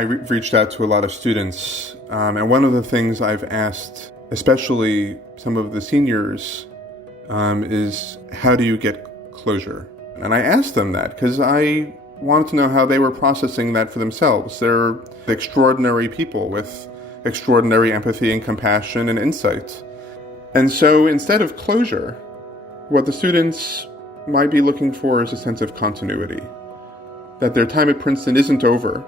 reached out to a lot of students, and one of the things I've asked, especially some of the seniors, is how do you get closure? And I asked them that because I wanted to know how they were processing that for themselves. They're extraordinary people with extraordinary empathy and compassion and insight. And so instead of closure, what the students might be looking for is a sense of continuity, that their time at Princeton isn't over.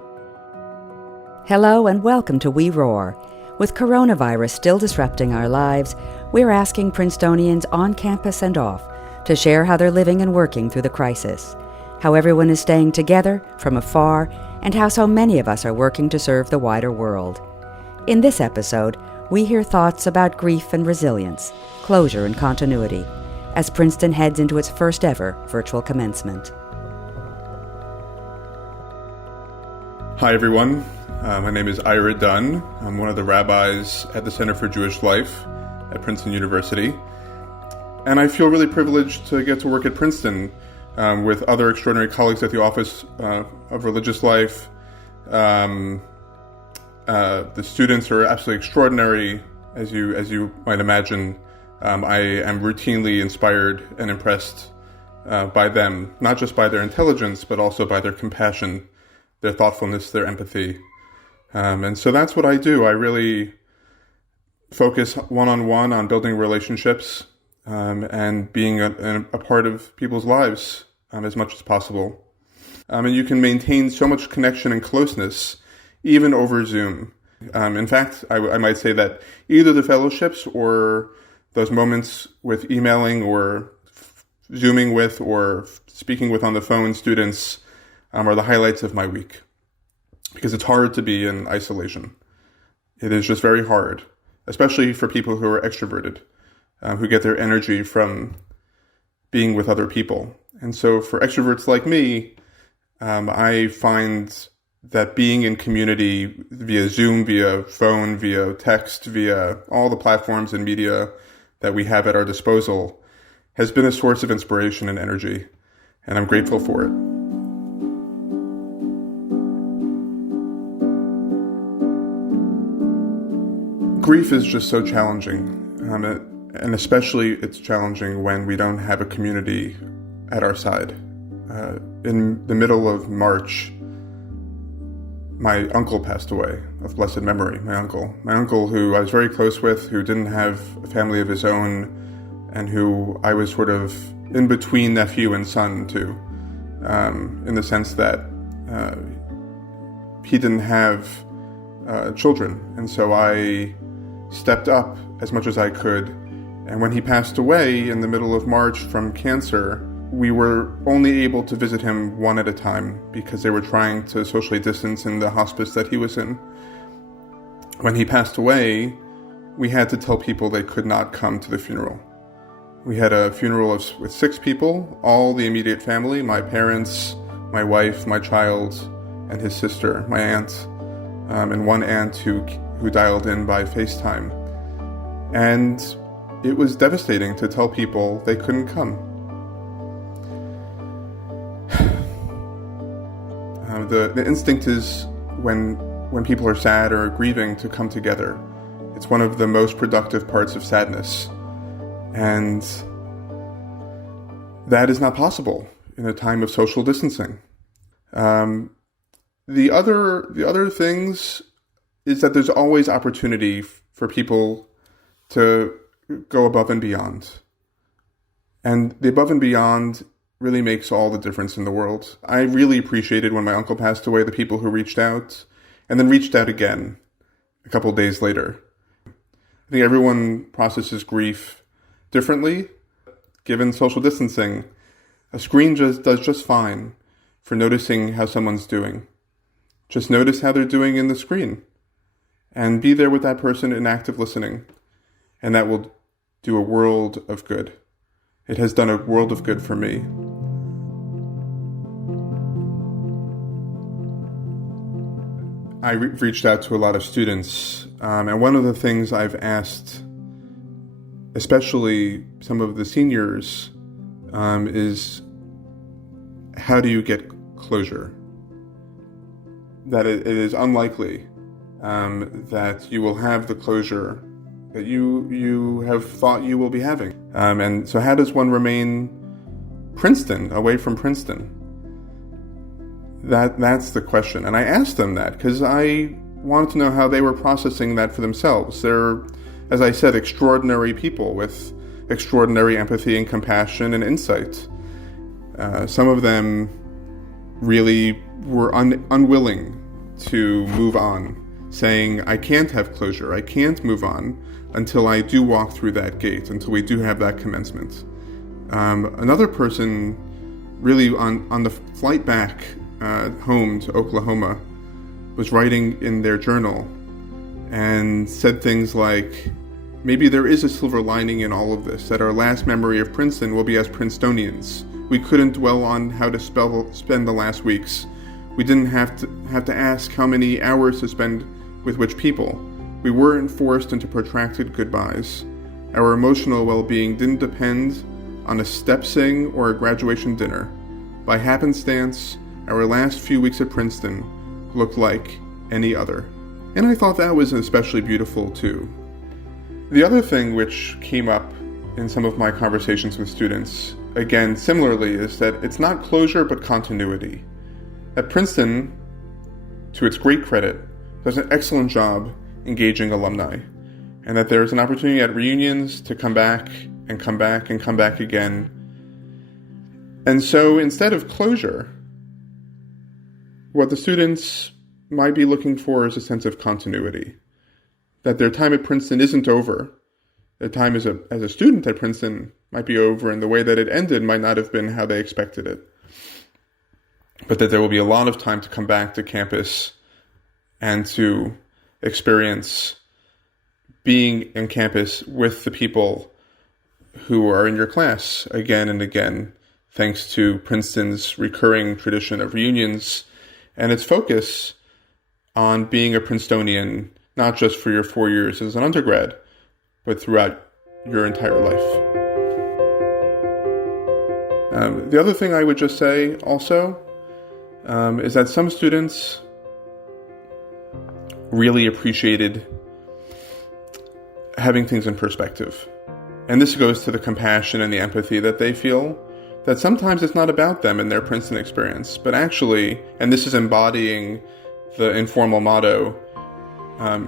Hello and welcome to We Roar. With coronavirus still disrupting our lives, we're asking Princetonians on campus and off to share how they're living and working through the crisis, how everyone is staying together from afar, and how so many of us are working to serve the wider world. In this episode, we hear thoughts about grief and resilience, closure and continuity, as Princeton heads into its first ever virtual commencement. Hi everyone, my name is Ira Dounn. I'm one of the rabbis at the Center for Jewish Life at Princeton University. And I feel really privileged to get to work at Princeton with other extraordinary colleagues at the Office of Religious Life. The students are absolutely extraordinary, as you might imagine. I am routinely inspired and impressed by them, not just by their intelligence, but also by their compassion, their thoughtfulness, their empathy. And so that's what I do. I really focus one-on-one on building relationships and being a part of people's lives as much as possible. And you can maintain so much connection and closeness even over Zoom. In fact, I might say that either the fellowships or those moments with emailing or Zooming with or speaking with on the phone students are the highlights of my week. Because it's hard to be in isolation. It is just very hard, especially for people who are extroverted, who get their energy from being with other people. And so for extroverts like me, I find that being in community via Zoom, via phone, via text, via all the platforms and media that we have at our disposal has been a source of inspiration and energy, and I'm grateful for it. Grief is just so challenging, and especially it's challenging when we don't have a community at our side. In the middle of March, my uncle passed away of blessed memory, my uncle who I was very close with, who didn't have a family of his own, and who I was sort of in between nephew and son to, in the sense that he didn't have children, and so I stepped up as much as I could. And when he passed away in the middle of March from cancer, we were only able to visit him one at a time because they were trying to socially distance in the hospice that he was in. When he passed away, we had to tell people they could not come to the funeral. We had a funeral with 6 people, all the immediate family, my parents, my wife, my child, and his sister, my aunt, and one aunt who dialed in by FaceTime. And it was devastating to tell people they couldn't come. The instinct is when people are sad or grieving to come together. It's one of the most productive parts of sadness. And that is not possible in a time of social distancing. The other things is that there's always opportunity for people to go above and beyond. And the above and beyond really makes all the difference in the world. I really appreciated when my uncle passed away, the people who reached out, and then reached out again a couple of days later. I think everyone processes grief differently. Given social distancing, a screen does just fine for noticing how someone's doing. Just notice how they're doing in the screen. And be there with that person in active listening. And that will do a world of good. It has done a world of good for me. I reached out to a lot of students, and one of the things I've asked, especially some of the seniors, is how do you get closure? that it is unlikely that you will have the closure that you have thought you will be having. And so how does one remain Princeton, away from Princeton? That's the question. And I asked them that because I wanted to know how they were processing that for themselves. They're, as I said, extraordinary people with extraordinary empathy and compassion and insight. Some of them really were unwilling to move on, saying, I can't have closure, I can't move on until I do walk through that gate, until we do have that commencement. Another person really on the flight back home to Oklahoma was writing in their journal and said things like, maybe there is a silver lining in all of this, that our last memory of Princeton will be as Princetonians. We couldn't dwell on how to spend the last weeks. We didn't have to ask how many hours to spend with which people. We weren't forced into protracted goodbyes. Our emotional well-being didn't depend on a step sing or a graduation dinner. By happenstance, our last few weeks at Princeton looked like any other. And I thought that was especially beautiful too. The other thing which came up in some of my conversations with students, again, similarly, is that it's not closure but continuity. At Princeton, to its great credit, does an excellent job engaging alumni, and that there's an opportunity at reunions to come back and come back and come back again. And so instead of closure, what the students might be looking for is a sense of continuity, that their time at Princeton isn't over. Their time as a student at Princeton might be over, and the way that it ended might not have been how they expected it. But that there will be a lot of time to come back to campus and to experience being in campus with the people who are in your class again and again, thanks to Princeton's recurring tradition of reunions and its focus on being a Princetonian, not just for your 4 years as an undergrad, but throughout your entire life. The other thing I would just say also is that some students really appreciated having things in perspective. And this goes to the compassion and the empathy that they feel, that sometimes it's not about them and their Princeton experience, but actually, and this is embodying the informal motto,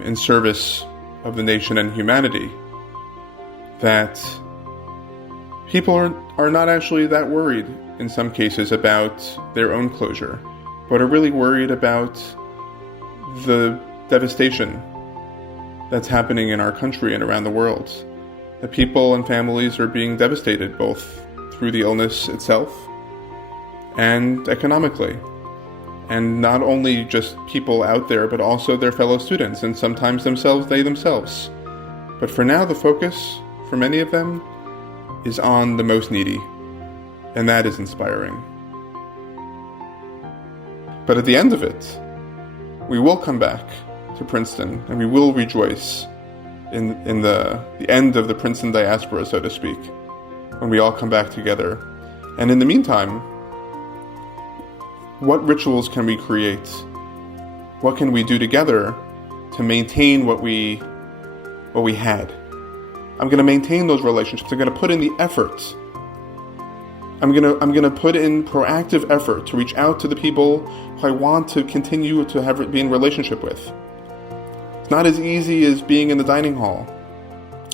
in service of the nation and humanity, that people are not actually that worried in some cases about their own closure, but are really worried about the devastation that's happening in our country and around the world. The people and families are being devastated both through the illness itself and economically. And not only just people out there, but also their fellow students, and sometimes they themselves. But for now, the focus, for many of them, is on the most needy. And that is inspiring. But at the end of it, we will come back to Princeton, and we will rejoice in the end of the Princeton diaspora, so to speak, when we all come back together. And in the meantime, what rituals can we create? What can we do together to maintain what we had? I'm going to maintain those relationships. I'm going to put in the effort. I'm going to put in proactive effort to reach out to the people who I want to continue to be in relationship with. It's not as easy as being in the dining hall.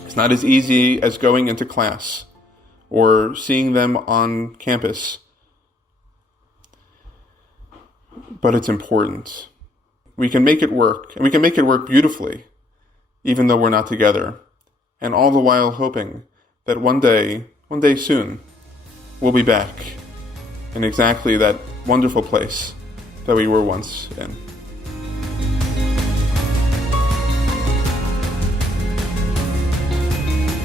It's not as easy as going into class or seeing them on campus. But it's important. We can make it work, and we can make it work beautifully, even though we're not together. And all the while hoping that one day soon, we'll be back in exactly that wonderful place that we were once in.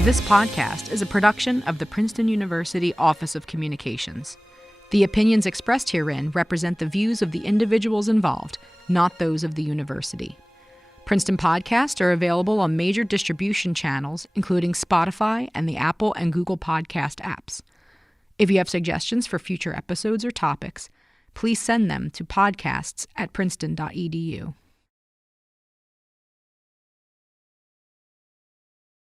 This podcast is a production of the Princeton University Office of Communications. The opinions expressed herein represent the views of the individuals involved, not those of the university. Princeton podcasts are available on major distribution channels, including Spotify and the Apple and Google Podcast apps. If you have suggestions for future episodes or topics, please send them to podcasts@princeton.edu.